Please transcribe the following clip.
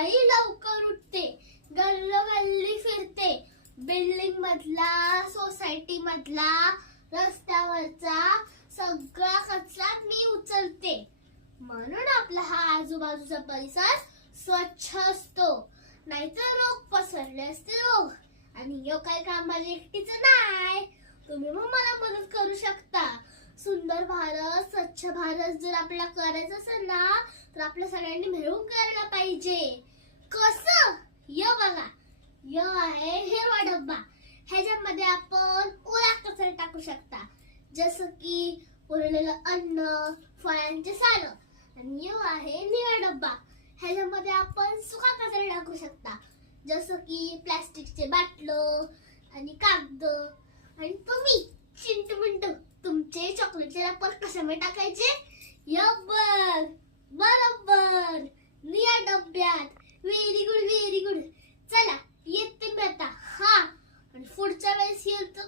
सकाळी लवकर उठते, गल्लोगल्ली फिरते, बिल्डिंग मधला, सोसायटी मधला, रस्त्यावरचा सगळा कचरा मी उचलते. म्हणून आपला हा आजूबाजूचा परिसर स्वच्छ असतो. नाहीतर रोग पसरले असते रोग. आणि यो काय काम माझ्या एकटीचं नाही. तुम्ही मग मला मदत करू शकता. सुंदर भारत, स्वच्छ भारत जर आपल्याला करायचं असेल ना, तर आपल्या सगळ्यांनी मिळून करायला पाहिजे. कसं? यो बघा, यो आहे हिरवा डब्बा. ह्याच्यामध्ये आपण ओला कचरा टाकू शकता, जसं की उरलेलं अन्न, फळांचे साल. आणि यो आहे निळा डब्बा. ह्याच्यामध्ये आपण सुका कचरा टाकू शकता, जसं की प्लास्टिकचे बाटलं आणि कागद. आणि तुम्ही चिंटू मिंटू तुमचे चॉकलेटचे रॅपर कशामध्ये टाकायचे? बरोबर, निळ्या डब्यात. Very good, very good. चला येते मी आता. हा, आणि पुढच्या वेळेस येईल तर